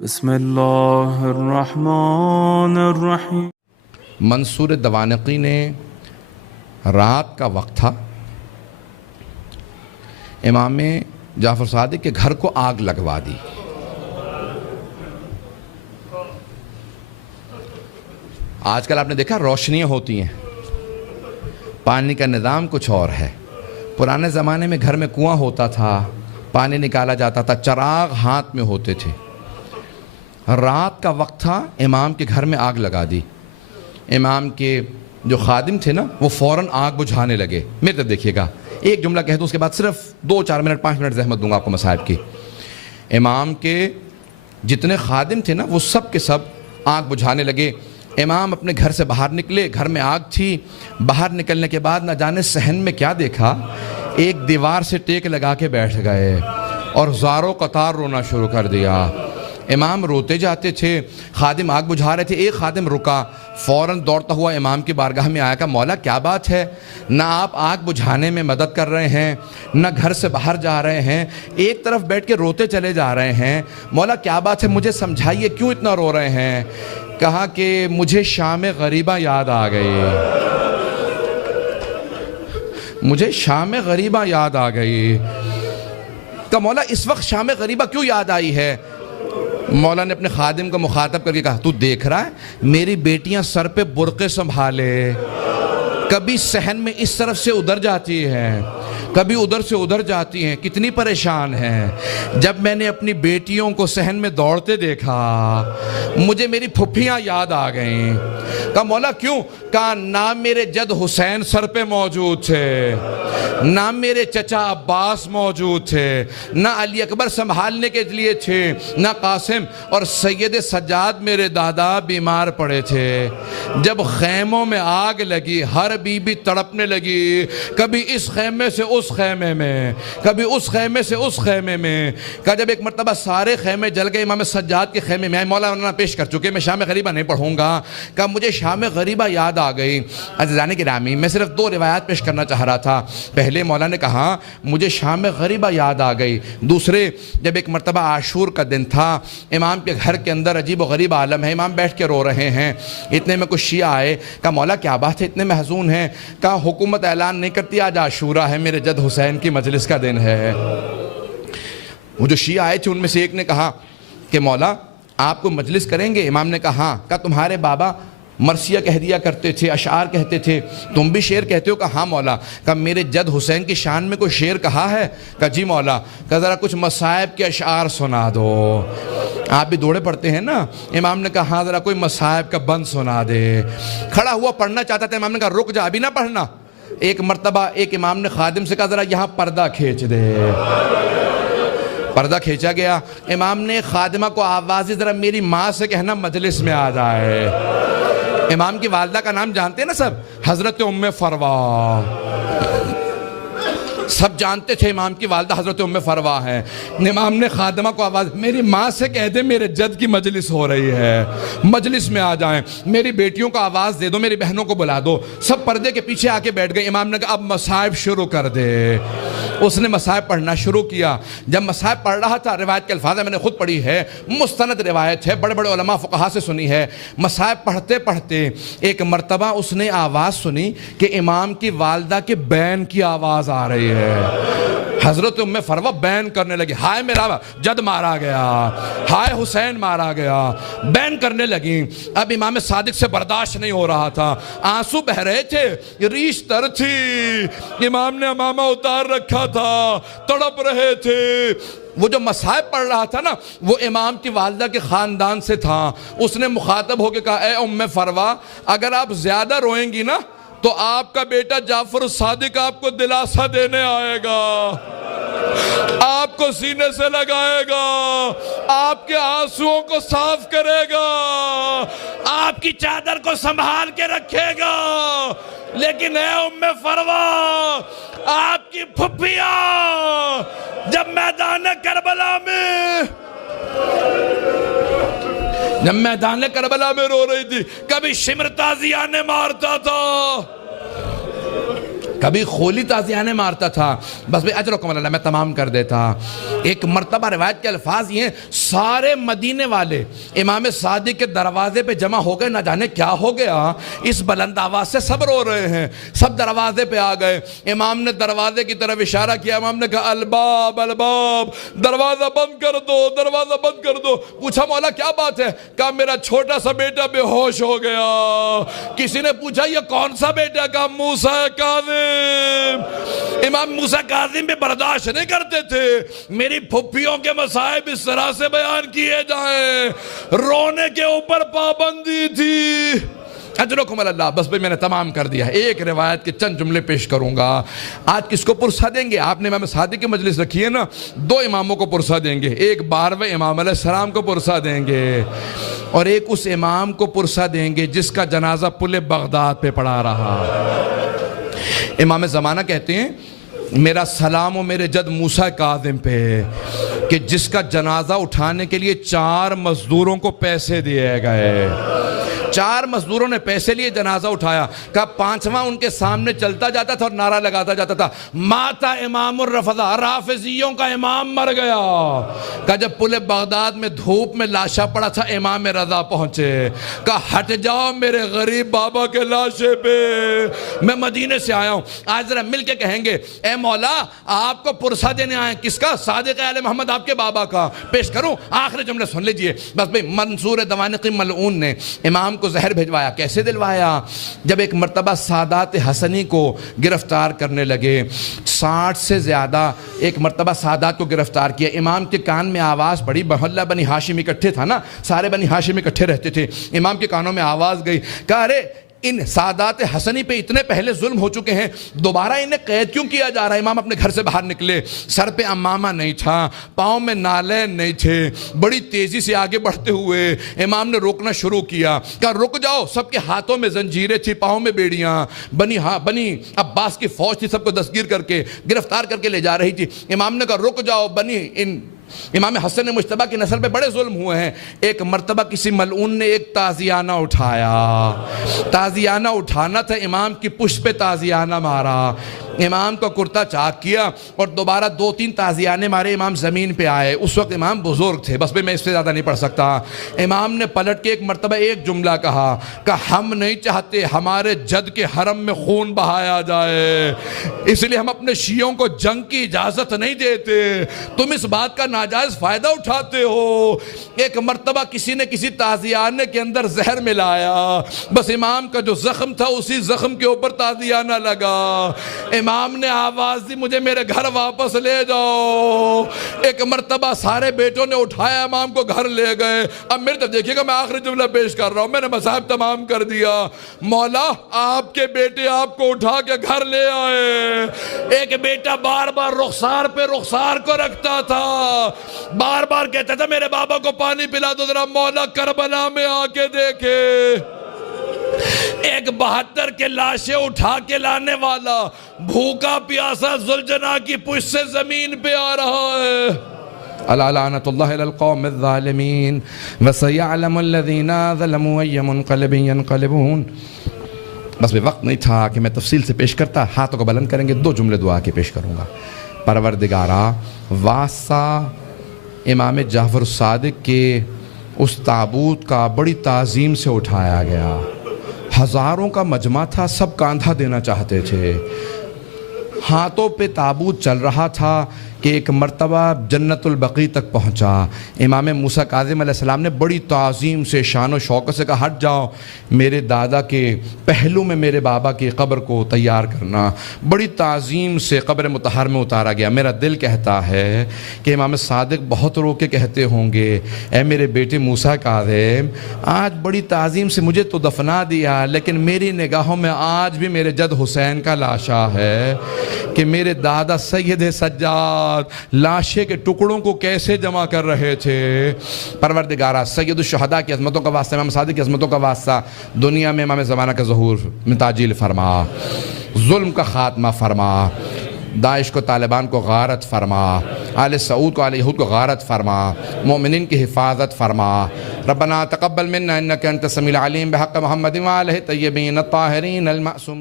بسم اللہ الرحمن الرحیم۔ منصور دوانقی نے رات کا وقت تھا، امام جعفر صادق کے گھر کو آگ لگوا دی۔ آج کل آپ نے دیکھا روشنیاں ہوتی ہیں، پانی کا نظام کچھ اور ہے۔ پرانے زمانے میں گھر میں کنواں ہوتا تھا، پانی نکالا جاتا تھا، چراغ ہاتھ میں ہوتے تھے۔ رات کا وقت تھا، امام کے گھر میں آگ لگا دی۔ امام کے جو خادم تھے نا، وہ فوراً آگ بجھانے لگے۔ میرے طرف دیکھیے گا، ایک جملہ کہہ دوں، اس کے بعد صرف 2-4 منٹ 5 منٹ زحمت دوں گا آپ کو مصائب کی۔ امام کے جتنے خادم تھے نا، وہ سب کے سب آگ بجھانے لگے۔ امام اپنے گھر سے باہر نکلے، گھر میں آگ تھی۔ باہر نکلنے کے بعد نہ جانے صحن میں کیا دیکھا، ایک دیوار سے ٹیک لگا کے بیٹھ گئے اور زاروں قطار رونا شروع کر دیا۔ امام روتے جاتے تھے، خادم آگ بجھا رہے تھے۔ ایک خادم رکا، فوراً دوڑتا ہوا امام کی بارگاہ میں آیا، کہا مولا کیا بات ہے، نہ آپ آگ بجھانے میں مدد کر رہے ہیں، نہ گھر سے باہر جا رہے ہیں، ایک طرف بیٹھ کے روتے چلے جا رہے ہیں، مولا کیا بات ہے، مجھے سمجھائیے کیوں اتنا رو رہے ہیں۔ کہا کہ مجھے شام غریبہ یاد آ گئی، مجھے شام غریبہ یاد آ گئی۔ کہا مولا اس وقت شام غریبہ کیوں یاد آئی ہے؟ مولا نے اپنے خادم کو مخاطب کر کے کہا، تو دیکھ رہا ہے میری بیٹیاں سر پہ برقعے سنبھالے، کبھی صحن میں اس طرف سے ادھر جاتی ہیں، کبھی ادھر سے ادھر جاتی ہیں، کتنی پریشان ہیں۔ جب میں نے اپنی بیٹیوں کو صحن میں دوڑتے دیکھا، مجھے میری پھپھیاں یاد آ گئیں۔ کہا مولا کیوں؟ کہا نہ میرے جد حسین سر پہ موجود تھے، نہ میرے چچا عباس موجود تھے، نہ علی اکبر سنبھالنے کے لیے تھے، نہ قاسم، اور سید سجاد میرے دادا بیمار پڑے تھے۔ جب خیموں میں آگ لگی، ہر بی بی تڑپنے لگی، کبھی اس خیمے سے اس خیمے میں، کبھی اس خیمے سے اس خیمے میں۔ کہا جب ایک مرتبہ سارے خیمے جل گئے، امام سجاد کے خیمے میں آئے، مولانا پیش کر چکے، میں شام غریبہ نہیں پڑھوں گا۔ کہا مجھے شام غریبہ یاد آ گئی۔ عزیزان گرامی، میں صرف 2 روایات پیش کرنا چاہ رہا تھا۔ پہلے مولا نے کہا مجھے شام غریبہ یاد آ گئی۔ دوسرے، جب ایک مرتبہ عاشور کا دن تھا، امام کے گھر کے اندر عجیب و غریب عالم ہے، امام بیٹھ کے رو رہے ہیں۔ اتنے میں کچھ شیعہ آئے، کہا مولا کیا بات ہے، اتنے محزون ہیں؟ کہا حکومت اعلان نہیں کرتی آج عاشورہ ہے، میرے جد حسین کی مجلس کا دن ہے۔ وہ جو شیعہ آئے تھے ان میں سے ایک نے کہا کہ مولا آپ کو مجلس کریں گے؟ امام نے کہا ہاں۔ کہا تمہارے بابا مرثیہ کہہ دیا کرتے تھے، اشعار کہتے تھے، تم بھی شعر کہتے ہو؟ کہا ہاں مولا۔ کہا میرے جد حسین کی شان میں کوئی شعر کہا ہے؟ کہا جی مولا۔ کہا ذرا کچھ مصائب کے اشعار سنا دو، آپ بھی دوڑے پڑتے ہیں نا۔ امام نے کہا ہاں ذرا کوئی مصائب کا بند سنا دے۔ کھڑا ہوا پڑھنا چاہتا تھا، امام نے کہا رک جا، ابھی نہ پڑھنا۔ ایک مرتبہ ایک امام نے خادم سے کہا ذرا یہاں پردہ کھینچ دے۔ پردہ کھینچا گیا۔ امام نے خادمہ کو آوازی ذرا میری ماں سے کہنا مجلس میں آ جائے۔ امام کی والدہ کا نام جانتے ہیں نا سب، حضرت ام فروا، سب جانتے تھے امام کی والدہ حضرت ام فروا ہے۔ امام نے خادمہ کو آواز، میری ماں سے کہہ دے میرے جد کی مجلس ہو رہی ہے، مجلس میں آ جائیں، میری بیٹیوں کو آواز دے دو، میری بہنوں کو بلا دو۔ سب پردے کے پیچھے آ کے بیٹھ گئے۔ امام نے کہا اب مصائب شروع کر دے۔ اس نے مصائب پڑھنا شروع کیا۔ جب مصائب پڑھ رہا تھا، روایت کے الفاظ میں نے خود پڑھی ہے، مستند روایت ہے، بڑے بڑے علماء فقہا سے سنی ہے۔ مصائب پڑھتے پڑھتے ایک مرتبہ اس نے آواز سنی کہ امام کی والدہ کے بین کی آواز آ رہی ہے۔ حضرت ام فروا بین کرنے لگی، ہائے میرا جد مارا گیا، ہائے حسین مارا گیا، بین کرنے لگی۔ اب امام صادق سے برداشت نہیں ہو رہا تھا، آنسو بہ رہے تھے، ریش تر تھی، امام نے امامہ اتار رکھا تھا، تڑپ رہے تھے۔ وہ جو مصائب پڑھ رہا تھا نا، وہ امام کی والدہ کے خاندان سے تھا۔ اس نے مخاطب ہو کے کہا اے ام فروا، اگر آپ زیادہ روئیں گی نا تو آپ کا بیٹا جعفر صادق آپ کو دلاسا دینے آئے گا، آپ کو سینے سے لگائے گا، آپ کے آنسوؤں کو صاف کرے گا، آپ کی چادر کو سنبھال کے رکھے گا۔ لیکن اے ام فروا، آپ کی پھپھیاں جب میدان کربلا میں رو رہی تھی، کبھی شمر تازیانے مارتا تھا، کبھی خولی تازیانے مارتا تھا، بس بھئی اجرکم اللہ، میں تمام کر دیتا۔ ایک مرتبہ روایت کے الفاظ یہ ہیں، سارے مدینے والے امام صادق کے دروازے پہ جمع ہو گئے، نہ جانے کیا ہو گیا، اس بلند آواز سے سب رو رہے ہیں، سب دروازے پہ آ گئے۔ امام نے دروازے کی طرف اشارہ کیا، امام نے کہا الباب الباب، دروازہ بند کر دو، دروازہ بند کر دو۔ پوچھا مولا کیا بات ہے؟ کہا میرا چھوٹا سا بیٹا بے ہوش ہو گیا۔ کسی نے پوچھا یہ کون سا بیٹا؟ کہا موسیٰ کاظم۔ امام موسیٰ کاظم بھی برداشت نہیں کرتے تھے میری پھپھیوں کے مصائب اس طرح سے بیان کیے جائیں، رونے کے اوپر پابندی تھی۔ اجرکم اللہ، بس بھئی میں نے تمام کر دیا۔ ایک روایت کے چند جملے پیش کروں گا۔ آج کس کو پرسہ دیں گے؟ آپ نے امام صادق کی مجلس رکھی ہے نا، دو اماموں کو پرسہ دیں گے، ایک 12ویں امام علیہ السلام کو پرسہ دیں گے، اور ایک اس امام کو پرسہ دیں گے جس کا جنازہ پل بغداد پہ پڑا رہا۔ امام زمانہ کہتے ہیں میرا سلام و میرے جد موسیٰ کاظم پہ، کہ جس کا جنازہ اٹھانے کے لیے 4 مزدوروں کو پیسے دیے گئے، 4 مزدوروں نے پیسے لیے جنازہ اٹھایا۔ کہا 5واں ان کے سامنے چلتا جاتا تھا اور نعرہ لگاتا جاتا تھا ماتا امام الرفضہ، رافضیوں کا امام مر گیا۔ کہا جب پل بغداد میں دھوپ میں لاشا پڑا تھا امام رضا پہنچے، کہا ہٹ جاؤ میرے غریب بابا کے لاشے پہ، میں مدینے سے آیا ہوں۔ آج ذرا مل کے کہیں گے اے مولا آپ کو پرسہ دینے آئے، کس کا؟ صادق آل محمد آپ کے بابا کا۔ پیش کروں آخری جملے سن لیجئے بس بھئی۔ منصور دوانقی ملعون نے امام کو زہر بھجوایا، کیسے دلوایا؟ جب ایک مرتبہ سادات حسنی کو گرفتار کرنے لگے، 60 سے زیادہ ایک مرتبہ سادات کو گرفتار کیا، امام کے کان میں آواز پڑی، محلہ بنی ہاشم اکٹھے تھا نا، سارے بنی ہاشم اکٹھے رہتے تھے، امام کے کانوں میں آواز گئی، کہا ارے ان سادات حسنی پہ اتنے پہلے ظلم ہو چکے ہیں، دوبارہ انہیں قید کیوں کیا جا رہا ہے؟ امام اپنے گھر سے باہر نکلے، سر پہ امامہ نہیں تھا، پاؤں میں نالین نہیں تھے، بڑی تیزی سے آگے بڑھتے ہوئے امام نے روکنا شروع کیا، کہا رک جاؤ۔ سب کے ہاتھوں میں زنجیریں تھی، پاؤں میں بیڑیاں، بنی عباس کی فوج تھی، سب کو دستگیر کر کے گرفتار کر کے لے جا رہی تھی۔ امام نے کہا رک جاؤ، امام حسن مجتبیٰ کی نسل پہ بڑے ظلم ہوئے ہیں۔ ایک مرتبہ کسی ملعون نے ایک تازیانہ اٹھایا، تازیانہ اٹھانا تھا، امام کی پشت پہ تازیانہ مارا، امام کا کرتا چاک کیا اور دوبارہ 2-3 تازیانے مارے، امام زمین پہ آئے۔ اس وقت امام بزرگ تھے، بس میں اس سے زیادہ نہیں پڑھ سکتا۔ امام نے پلٹ کے ایک مرتبہ ایک جملہ کہا کہ ہم نہیں چاہتے ہمارے جد کے حرم میں خون بہایا جائے، اس لیے ہم اپنے شیعوں کو جنگ کی اجازت نہیں دیتے، تم اس بات کا ناجائز فائدہ اٹھاتے ہو۔ ایک مرتبہ کسی نے کسی تازیانے کے اندر زہر ملایا، بس امام کا جو زخم تھا اسی زخم کے اوپر تازیانہ لگا۔ امام نے آواز دی مجھے میرے گھر واپس لے جاؤ۔ ایک مرتبہ سارے بیٹوں نے اٹھایا، امام کو گھر لے گئے۔ اب میرے طرف دیکھیے گا، میں آخری جملہ پیش کر رہا ہوں، میں نے مصائب تمام کر دیا۔ مولا آپ کے بیٹے آپ کو اٹھا کے گھر لے آئے۔ ایک بیٹا بار بار رخسار پہ رخسار کو رکھتا تھا، بار بار کہتا تھا میرے بابا کو پانی پلا دو ذرا، مولا کربلا میں آ کے دیکھے۔ ایک 72 کے لاشیں اٹھا کے لانے والا بھوکا پیاسا ذوالجناح کی پشت سے زمین پہ آ رہا ہے۔ الا لعنت اللہ علی القوم الظالمین وسیعلم الذین ظلموا ای منقلب ینقلبون۔ بس بھی وقت نہیں تھا کہ میں تفصیل سے پیش کرتا، ہاتھوں کو بلند کریں گے، 2 جملے دعا کے پیش کروں گا۔ پروردگارا، واسطہ امام جعفر الصادق کے اس تابوت کا بڑی تعظیم سے اٹھایا گیا، ہزاروں کا مجمع تھا، سب کاندھا دینا چاہتے تھے، ہاتھوں پہ تابوت چل رہا تھا کہ ایک مرتبہ جنت البقیع تک پہنچا۔ امام موسیٰ کاظم علیہ السلام نے بڑی تعظیم سے شان و شوکت سے کہا ہٹ جاؤ، میرے دادا کے پہلو میں میرے بابا کی قبر کو تیار کرنا۔ بڑی تعظیم سے قبر مطہر میں اتارا گیا۔ میرا دل کہتا ہے کہ امام صادق بہت رو کے کہتے ہوں گے اے میرے بیٹے موسیٰ کاظم، آج بڑی تعظیم سے مجھے تو دفنا دیا، لیکن میری نگاہوں میں آج بھی میرے جد حسین کا لاشا ہے کہ میرے دادا سید سجاد لاشے کے ٹکڑوں کو کیسے جمع کر رہے تھے۔ پروردگارہ، سید الشہداء کی عظمتوں کا واسطہ، امام صادق کی عظمتوں کا واسطہ، دنیا میں امام زمانہ کا ظہور میں تعجیل فرما، ظلم کا خاتمہ فرما، داعش کو طالبان کو غارت فرما، آل سعود کو آل یہود کو غارت فرما، مومنین کی حفاظت فرما۔ ربنا تقبل منا انک انت السمیع العلیم بحق محمد وآلہ الطیبین الطاہرین المعصومین۔